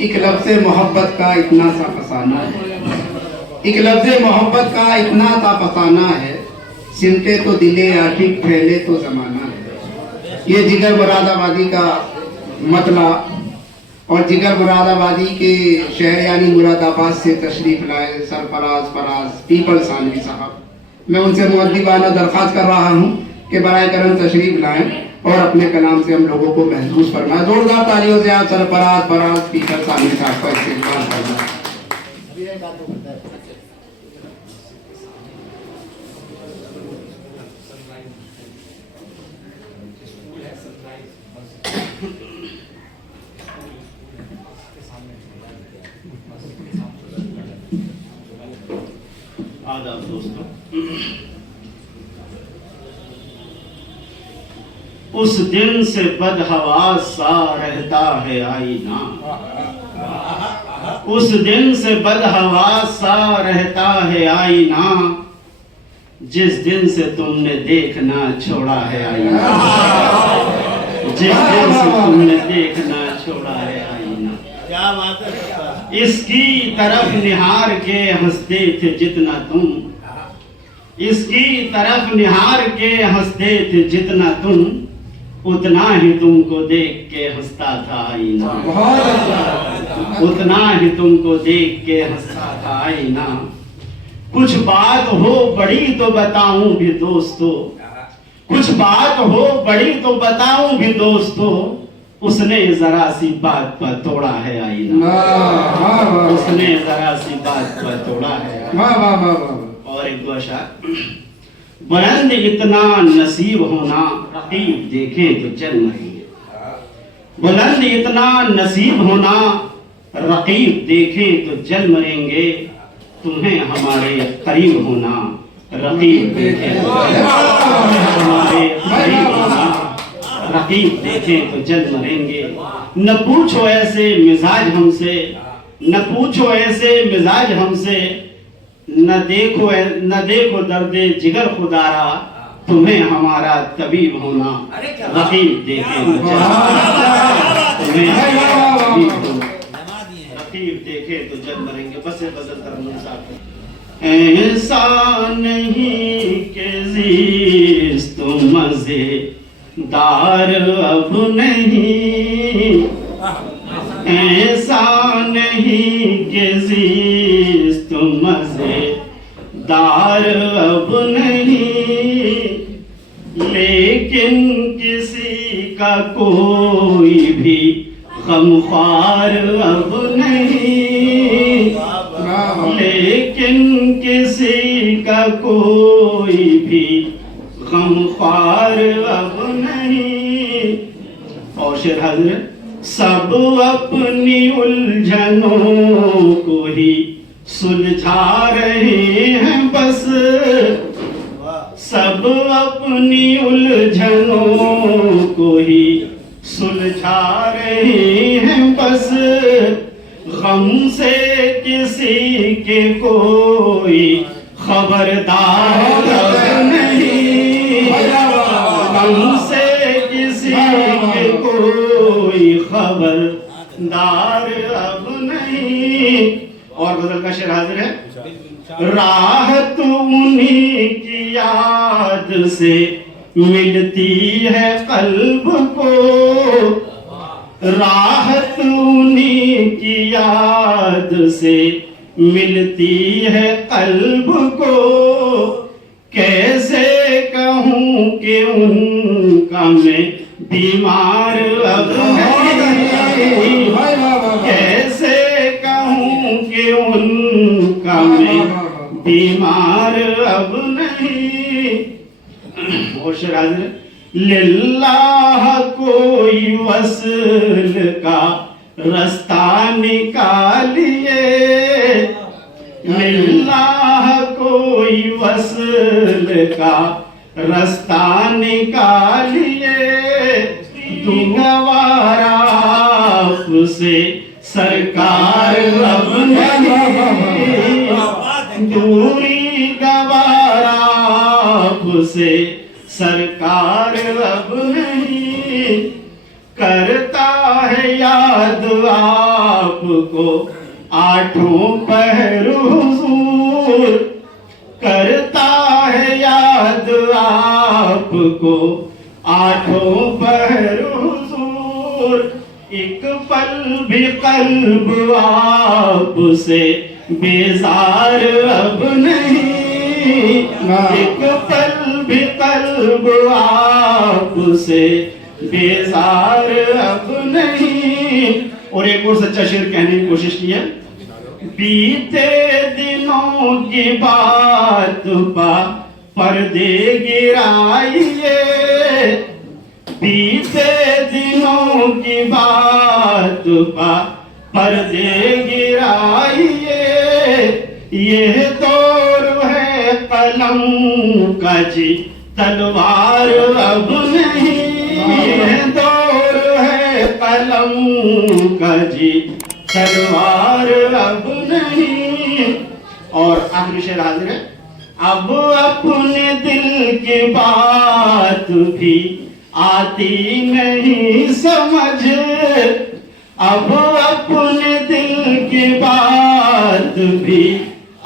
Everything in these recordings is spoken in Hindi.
एक लफ्ज़े मोहब्बत का इतना सा फसाना है, एक लफ्ज़े मोहब्बत का इतना सा फसाना है, सिमटे तो दिले आशिक फैले तो ज़माना है। ये जिगर मुरादाबादी का मतला और जिगर मुरादाबादी के शहर यानी मुरादाबाद से तशरीफ़ लाए सरफराज फराज पीपल सानवी साहब। मैं उनसे मुअद्दिबाना दरख्वास्त कर रहा हूँ कि बराए करम तशरीफ़ लाएं और अपने कलाम से हम लोगों को महसूस फरमाएं। जोरदार तालियों से आप सरफराज फराज पीपल सानवी साहब का इस्तेमाल करना। आदाब दोस्तों, उस दिन से बदहवास सा रहता है आईना, उस दिन से बदहवास सा रहता है आईना, जिस दिन से तुमने देखना छोड़ा है आईना, जिस दिन से तुमने देखना छोड़ा है आईना। क्या बात है। इसकी तरफ निहार के हंसते थे जितना तुम, इसकी तरफ निहार के हंसते थे जितना तुम, उतना ही तुमको देख के हंसता था आईना, उतना ही तुमको देख के हंसता था आईना। कुछ बात हो बड़ी तो बताऊं भी दोस्तों, कुछ बात हो बड़ी तो बताऊं भी दोस्तों, उसने जरा सी बात पर तोड़ा है आईना, उसने जरा सी बात पर तोड़ा है। और एक दुआ शाह, बुलंद इतना नसीब होना रकीब देखें तो चल मरेंगे, बुलंद इतना नसीब होना रकीब देखें तो जल मरेंगे, तुम्हें हमारे करीब होना रकीब देखें तो हमारे करीब होना रकीब देखें तो जल मरेंगे। न पूछो ऐसे मिजाज हमसे, न पूछो ऐसे मिजाज हमसे, न देखो दर्दे जिगर खुदारा, तुम्हें हमारा तबीब होना रकीब देखें तो जल, तुम्हें रकीब देखें तो जल मरेंगे। बस बदल तरह ऐसा नहीं के ज़ीस्त मज़े दार अब नहीं, ऐसा नहीं कि ज़ीस्त मज़ेदार अब नहीं, लेकिन किसी का कोई भी गमख्वार अब नहीं, लेकिन किसी का कोई भी गमख्वार अब नहीं। और शेर हाजिर है, सब अपनी उलझनों को ही सुलझा रहे हैं बस, सब अपनी उलझनों को ही सुलझा रहे हैं बस, गम से किसी के कोई खबरदार नहीं, गम से किसी के कोई खबरदार अब नहीं। और गजल का शेर हाजिर है, राहत उन्हीं की याद से मिलती है कल्ब को, राहत उन्हीं की याद से मिलती है कल्ब को, कैसे कहूँ कि उनका मैं बीमार अब नहीं, कैसे कहूँ कि उनका मैं बीमार अब नहीं। और शेर हाजिर है, लिल्लाह कोई वस्ल का रास्ता निकालिए, लिल्लाह कोई वस्ल का रास्ता निकालिए, दुआवारा आपसे सरकार अब नहीं, दूरी गवारा आपसे सरकार अब नहीं, करता है याद आपको आठों पहर हुजूर करता है याद आपको आठों पहर हुजूर। एक पल भी कल्ब आपसे बेजार अब नहीं, एक पल भी कल्ब आपसे बेजार अब नहीं। और एक और सच्चा शेर कहने की कोशिश की है। बीते दिनों की बात पर्दे गिराइए, बीते दिनों की बात पर्दे गिराइए। यह दौर है कलम का जी तलवार अब नहीं, यह दौर है कलम का जी तलवार अब नहीं। और आखिरी शेर हाजिर है। अब अपने दिल की बात भी आती नहीं समझ, अब अपने दिल की बात भी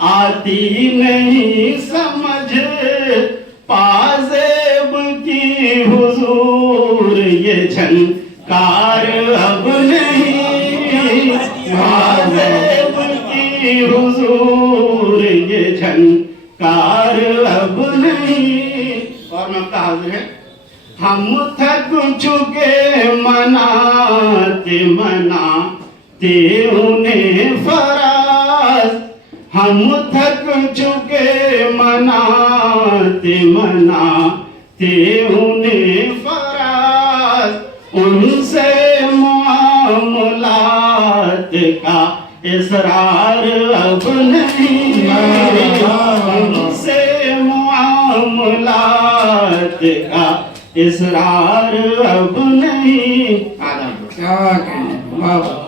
आती नहीं समझ। पाजेब की हुजूर ये झनकार अब नहीं, पाजेब की हुजूर ये झनकार अब नहीं। और मक्ता हाजिर है। हम थक चुके मनाते मनाते उन्हें फराज, हम थक चुके मनाते मनाते उन्हें फराज। उनसे मुआमलात का इसरार अब नहीं, उनसे मुआमलात का इसरार अब नहीं। क्या कहने, वाह वाह।